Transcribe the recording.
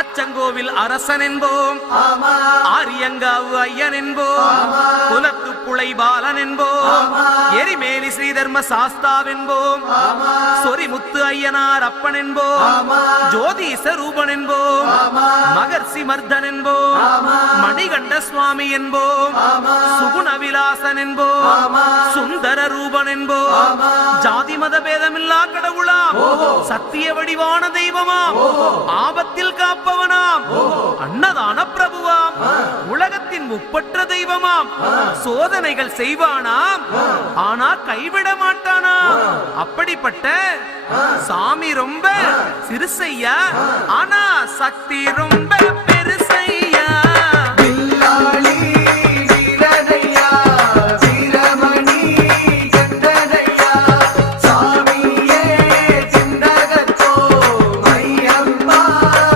அச்சங்கோவில் அரசன் என்போம், ஆரியங்காவு ஐயன் என்போம், குலத்து புளை பாலன் என்போம், எரிமேலி ஸ்ரீதர்ம சாஸ்தாவென்போம், சொரிமுத்து ஐயனார் அப்பன் என்போம், ஜோதிச ரூபன் என்போம், மகர்ஷி மர்தன் என்போம், மணிகண்ட சுவாமி என்போம், சுகுண விலாசன் என்போம், சுந்தர ரூபன் என்போம், ஜாதி மத பேதமில்லா கடவுளாம், சத்திய வடிவான தெய்வமாம், ஆபத்தில் காப்பவனாம், அன்னதான பிரபுவாம், உலகத்தின் முப்பற்ற தெய்வமாம், சோதனைகள் செய்வானாம் ஆனா கைவிட மாட்டானாம். அப்படிப்பட்ட சாமி ரொம்ப சிறுசையா, ஆனா சக்தி ரொம்ப